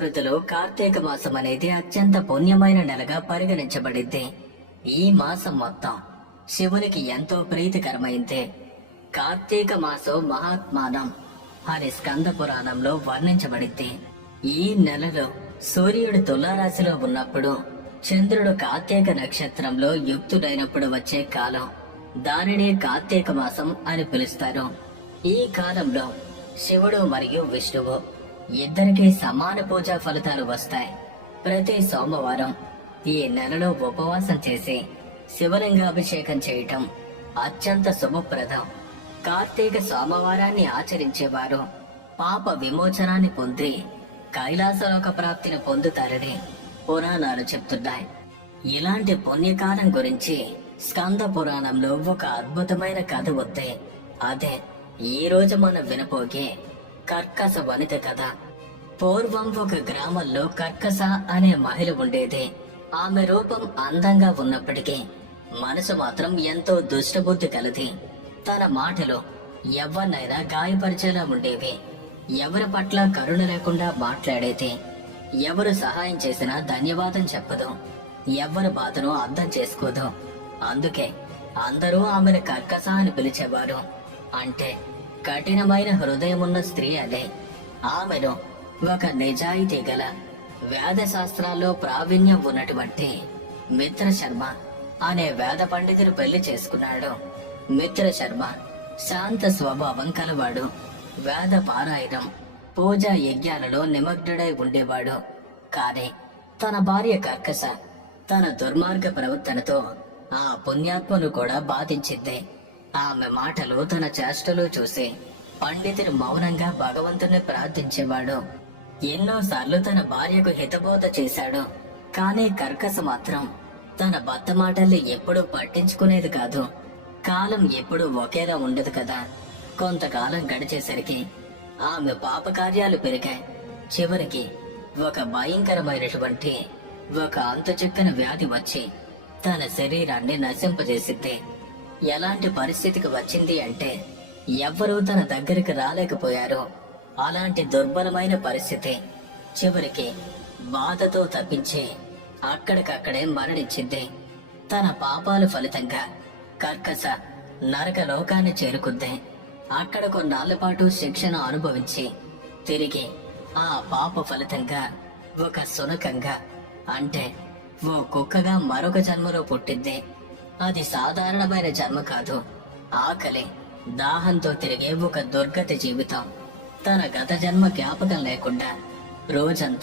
సంస్కృతిలో కార్తీక మాసం అనేది అత్యంత పుణ్యమైన నెలగా పరిగణించబడింది. ఈ మాసం మొత్తం శివునికి ఎంతో ప్రీతికరమైంది. కార్తీక మాసం మహాత్మానం అని స్కంద పురాణంలో వర్ణించబడింది. ఈ నెలలో సూర్యుడు తులారాశిలో ఉన్నప్పుడు, చంద్రుడు కార్తీక నక్షత్రంలో యుక్తుడైనప్పుడు వచ్చే కాలం, దానిని కార్తీక మాసం అని పిలుస్తారు. ఈ కాలంలో శివుడు మరియు విష్ణువు ఇద్దరికీ సమాన పూజా ఫలితాలు వస్తాయి. ప్రతి సోమవారం ఈ నెలలో ఉపవాసం చేసి శివలింగాభిషేకం చేయటం అత్యంత శుభప్రదం. కార్తీక సోమవారాన్ని ఆచరించేవారు పాప విమోచనాన్ని పొంది కైలాసలోక ప్రాప్తిని పొందుతారని పురాణాలు చెప్తున్నాయి. ఇలాంటి పుణ్యకాలం గురించి స్కంద పురాణంలో ఒక అద్భుతమైన కథ ఉంది. అదే ఈ రోజు మనం వినపోగే కర్కస వనిత కథ. పూర్వం ఒక గ్రామంలో కర్కస అనే మహిళ ఉండేది. ఆమె రూపం అందంగా ఉన్నప్పటికీ మనసు మాత్రం ఎంతో దుష్టబుద్ధి కలది. తన మాటలు ఎవరినైనా గాయపరిచేలా ఉండేవి. ఎవరి పట్ల కరుణ లేకుండా మాట్లాడేది. ఎవరు సహాయం చేసినా ధన్యవాదం చెప్పదు. ఎవరి బాధను అర్థం చేసుకోదు. అందుకే అందరూ ఆమెను కర్కస అని పిలిచేవారు. అంటే కఠినమైన హృదయమున్న స్త్రీ అదే. ఆమెను ఒక నిజాయితీ గల వేద శాస్త్రాల్లో ప్రావీణ్యం ఉన్నటువంటి మిత్రశర్మ అనే వేద పండితుడు పెళ్లి చేసుకున్నాడు. మిత్రశర్మ శాంత స్వభావం కలవాడు. వేద పారాయణం, పూజా యజ్ఞాలలో నిమగ్నుడై ఉండేవాడు. కానీ తన భార్య కర్కస తన దుర్మార్గ ప్రవర్తనతో ఆ పుణ్యాత్మను కూడా బాధించింది. ఆమె మాటలు, తన చేష్టలు చూసి పండితుడు మౌనంగా భగవంతుని ప్రార్థించేవాడు. ఎన్నోసార్లు తన భార్యకు హితబోధ చేశాడు. కానీ కర్కస మాత్రం తన భర్త మాటల్ని ఎప్పుడూ పట్టించుకునేది కాదు. కాలం ఎప్పుడూ ఒకేలా ఉండదు కదా. కొంతకాలం గడిచేసరికి ఆమె పాపకార్యాలు పెరిగాయి. చివరికి ఒక భయంకరమైనటువంటి ఒక అంతుచిక్కని వ్యాధి వచ్చి తన శరీరాన్ని నశింపజేసింది. ఎలాంటి పరిస్థితికి వచ్చింది అంటే ఎవ్వరూ తన దగ్గరికి రాలేకపోయారు. అలాంటి దుర్బలమైన పరిస్థితి చివరికి బాధతో తప్పించి అక్కడికక్కడే మరణించింది. తన పాపాల ఫలితంగా కర్కస నరక లోకాన్ని చేరుకుంది. అక్కడ కొన్నాళ్ల పాటు శిక్షను అనుభవించి తిరిగి ఆ పాప ఫలితంగా ఒక శునకంగా, అంటే ఓ కుక్కగా మరొక జన్మలో పుట్టింది. అది సాధారణమైన జన్మ కాదు. ఆకలి, దాహంతో తిరిగే ఒక దుర్గతి జీవితం. తన గత జన్మ జ్ఞాపకం లేకుండా రోజంతా